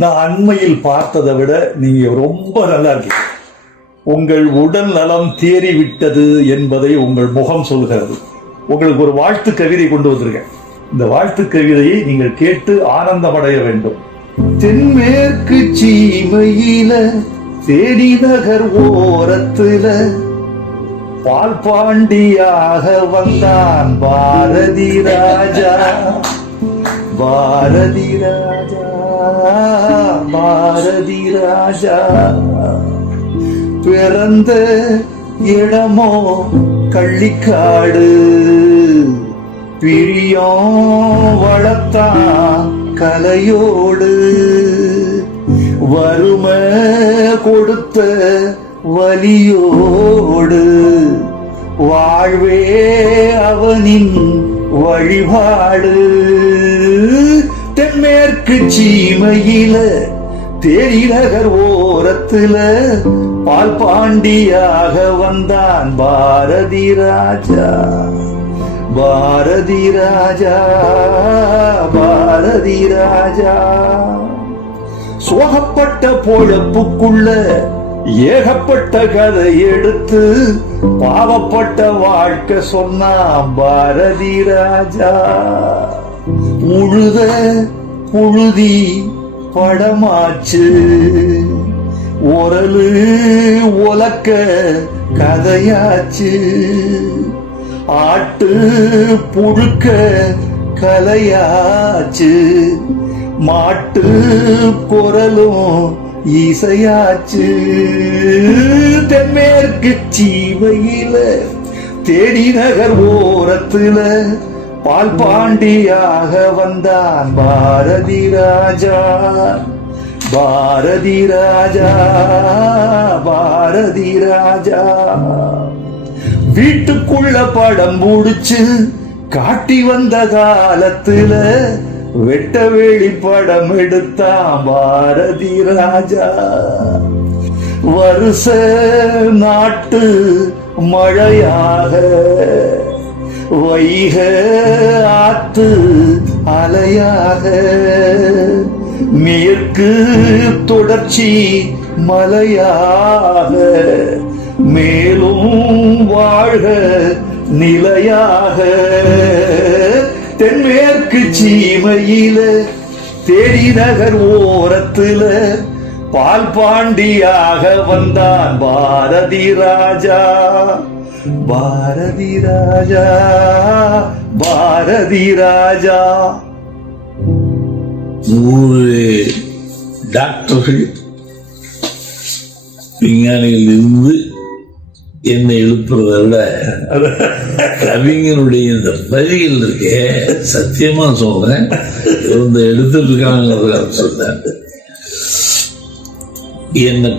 நான் அண்மையில் பார்த்ததை விட நீங்க ரொம்ப நல்லா இருக்கீங்க. உங்கள் உடல் நலம் தேறிவிட்டது என்பதை உங்கள் முகம் சொல்கிறது. உங்களுக்கு ஒரு வாழ்த்து கவிதை கொண்டு வந்திருக்கேன். இந்த வாழ்த்து கவிதையை நீங்கள் கேட்டு ஆனந்தமடைய வேண்டும். தென்மேற்கு சீமையில தேனி நகர் ஓரத்துல பால் பாண்டியாக வந்தான் பாரதி ராஜா. பாரதி ராஜா, பாரதி ராஜா. பிறந்த இடமோ கள்ளிக்காடு, பிரியம் வளர்த்தான் கலையோடு. வறுமை கொடுத்த வலியோடு வாழ்வே அவனின் வழிபாடு. தென்மேற்கு சீமையில தேனி நகர் ஓரத்துல பால் பாண்டியாக வந்தான் பாரதி ராஜா. பாரதி ராஜா, பாரதி ராஜா. சோகப்பட்ட பொழப்புக்குள்ள ஏகப்பட்ட கதை எடுத்து பாவப்பட்ட வாழ்க்கை சொன்னான் பாரதி ராஜா. உழுத புழுதி படமாச்சு, ஒரலு ஒலக்க கதையாச்சு. ஆட்டு புழுக்க கலையாச்சு, மாட்டு குரலும் இசையாச்சு. தென்மேற்கு சீமையில தேனி நகர் ஓரத்துல பால் பாண்டியாக வந்தான் பாரதி ராஜா. பாரதி ராஜா, பாரதி ராஜா. வீட்டுக்குள்ள படம் முடிச்சு காட்டி வந்த காலத்துல வெட்ட வெளி படம் எடுத்தான் பாரதி ராஜா. வருஷ நாட்டு மழையாக வைக ஆத்து அலையாக மேற்கு தொடர்ச்சி மலையாக மேலும் வாழ்க நிலையாக. தென்மேற்கு சீமையில தேனி நகர் ஓரத்துல பால் பாண்டியாக வந்தான் பாரதி ராஜா. பாரதி ராஜா, பாரதி ராஜா. 100 டாக்டர்கள் விஞ்ஞானிகள் இருந்து என்னை எழுப்புறதை விட கவிஞனுடைய இந்த வரிகள் இருக்கே, சத்தியமா சொல்றேன், இந்த எடுத்துட்டு இருக்காங்க சொல்றேன். என்னை